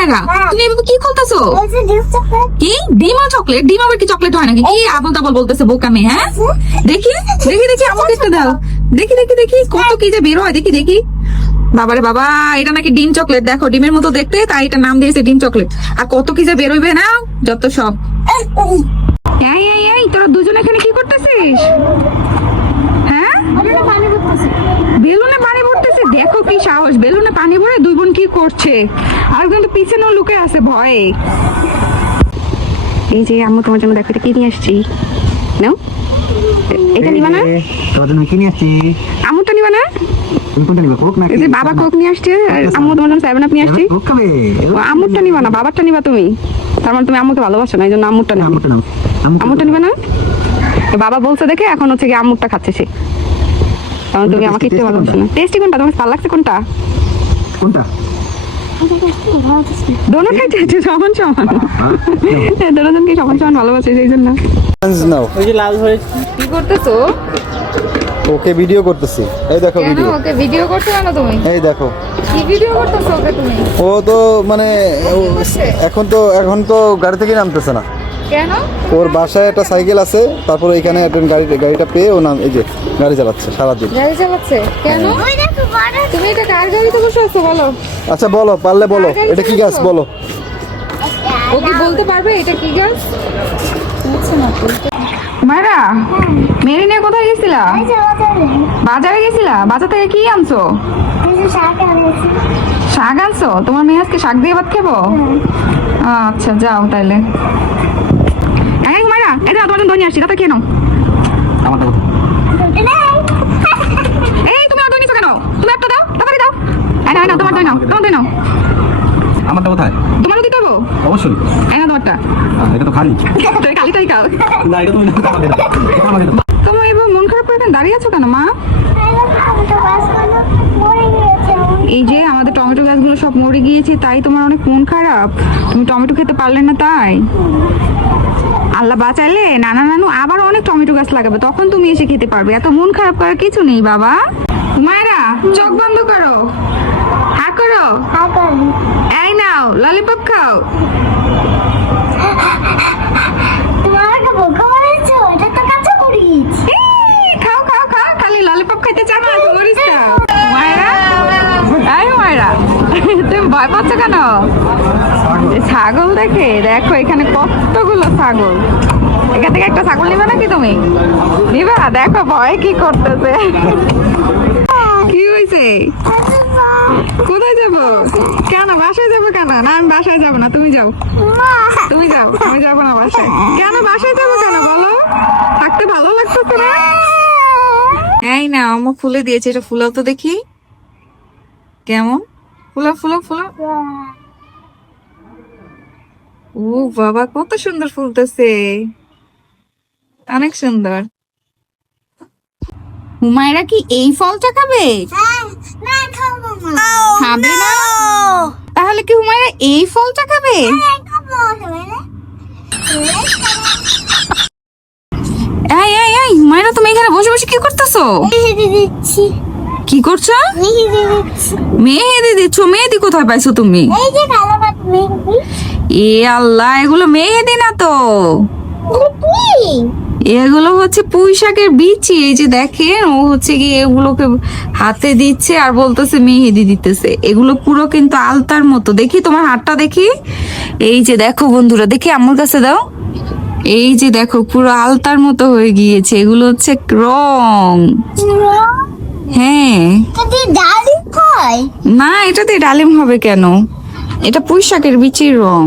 মায়েরা তুমি এভাবে কি করতেছো? কি ডিম আর চকলেট? ডিম আবার কি চকলেট হয় নাকি? কি আবল তাবল বলতেছে বোকা মেয়ে। হ্যাঁ দেখি দেখি দেখি আমাকে একটা দাও। দেখি দেখি দেখি কত কি যে বের হয়। দেখি দেখি। বাবারে বাবা, এটা নাকি ডিম চকলেট। দেখো ডিমের মতো দেখতে, তাই এটা নাম দিয়েছে ডিম চকলেট। আর কত কি যে বেরোইবে না যত সব। এই এই এই তোরা দুজন এখানে কি করতেছিস? হ্যাঁ বেলুনে পানি ভরতেছে। দেখো কি সাহস, বেলুনে পানি ভরে দুই বোন কি করছে। আর কিন্তু পিছনেও লুকে আছে ভয়ে। এই যে আম্মু তোমার জন্য দেখো এটা কি নিয়ে আসছি। নাও এটা নিবা না? তোমার জন্য কি নিয়ে আসছি? আম্মুটা নিবা না? তুমি কোনটা নিবে, কোক নাকি? এই যে বাবা কোক নিয়ে আসছে, আর আম্মু তোমার জন্য 7 আপ নিয়ে আসছি। কোক খাবে? ও আম্মুরটা নিবা না, বাবারটা নিবা তুমি। তার মানে তুমি আম্মুকে ভালোবাসো না, এই জন্য আম্মুরটা নিবা। আম্মুরটা নাও। আম্মুরটা নিবা না? তো বাবা বলছে দেখে এখন হচ্ছে কি আম্মুরটা খাচ্ছে সে। কারণ তুমি আমাকে একটু ভালোবাসো না। টেস্টি কোনটা? তোমার ভালো লাগছে কোনটা? কোনটা? দোনো খাইতে সমান সমান। দুজনকে সমান সমান ভালোবাসে সেই জন্য। নাও। ওই যে লাল হয়ে কি করতেছো? ওকে ভিডিও করতেছি। এই দেখো কেন ভিডিও। ওকে ভিডিও করছো কেন তুমি? এই দেখো। কি ভিডিও করতেছো ওকে তুমি? ও তো মানে এখন তো গাড়ি থেকে নামতেছে না। কেন? ওর বাসায় একটা সাইকেল আছে, তারপর এখানে একটা গাড়িটা পেয়ে ও নাম এই যে গাড়ি চালাচ্ছে সারাদিন। গাড়ি চালাচ্ছে কেন? তুমি এটা কার গাড়িতে বসে আছো বলো? আচ্ছা বলো, পারলে বলো এটা কি গাছ বলো। ও কি বলতে পারবে এটা কি গাছ? মায়েরা মেরি নিয়ে কোথায় গেছিলা? বাজারে গেছিলা? বাজার থেকে কি আনছো? শাক আনছো? তোমার মেয়ে আজকে শাক দিয়ে ভাত খাবো? আচ্ছা যাও তাইলে। এই মায়েরা এই যে তোমার জন্য দই নিয়ে আসছি, তাতে খেয়ে নাও। আমারটা এই তুমি আর দই নিছো কেন? তুমি একটা দাও, তাড়াতাড়ি দাও। এই নাও তোমার দই নাও, তোমার দই নাও। আমারটা কোথায়? তোমারও দিতে হবো? অবশ্যই। এই না তোমারটা। এটা তো খালি। তুই খালিটাই খাও। না এটা তুমি আমাদের তোমার এবার মন খারাপ করে এখানে দাঁড়িয়ে আছো কেন মা? এই যে আমাদের টমেটো গাছগুলো সব মরে গিয়েছে, তাই তোমার অনেক মন খারাপ। তুমি টমেটো খেতে পারলে না তাই। আল্লাহ বাঁচাইলে নানা নানু আবার অনেক টমেটো গাছ লাগাবে, তখন তুমি এসে খেতে পারবে। এত মন খারাপ করার কিছু নেই বাবা। মায়েরা চোখ বন্ধ করো, হা করো। এই নাও ললিপপ খাও। খাও খাও খাও, খালি ললিপপ খাইতে চাও না, মরিস খাও। মায়েরা এই মায়েরা তুমি ভয় পাচ্ছ কেন? ছাগল দেখে দেখো এখানে কতগুলো ছাগল। এখান থেকে একটা ছাগল নিবে নাকি তুমি? নিবা? দেখো ভয় কি করতেছে। কি হয়েছে? কোথায় যাবো? কেন বাসায় যাবো কেন? না আমি বাসায় যাবো না, তুমি যাও। তুমি যাও, আমি যাবো না বাসায়। কেন বাসায় যাবো কেন বলো? থাকতে ভালো লাগতেছে না? এই না আমার ফুলে দিয়েছে, এটা ফুলাও তো দেখি কেমন। ফুলা ফুলা ফুলা। ও বাবা কত সুন্দর ফুলতেছে, অনেক সুন্দর। হুমায়রা কি এই ফলটা খাবে? খাবে না? তাহলে কি হুমায়রা এই ফলটা খাবে? এই এই এই হুমায়রা তুমি এখানে বসে বসে কি করতেছো? কি করছো? মেহেদি দিচ্ছ? মেহেদি কোথায় পাইছো তুমি? এ আল্লাহ, এগুলো মেহেদি না তো, এগুলো হচ্ছে পুঁই শাকের বিচি। এই যে দেখেন ও হচ্ছে কি এগুলোকে হাতে দিচ্ছে আর বলতেছে মেহেদি দিতেছে। এগুলো পুরো কিন্তু আলতার মতো। দেখি তোমার হাতটা দেখি। এই যে দেখো বন্ধুরা, দেখি আমার কাছে দাও। এই যে দেখো পুরো আলতার মতো হয়ে গিয়েছে। এগুলো হচ্ছে রং। হ্যাঁ না, এটা দিয়ে ডালিম হবে কেন? এটা পুঁই শাকের বিচির রং।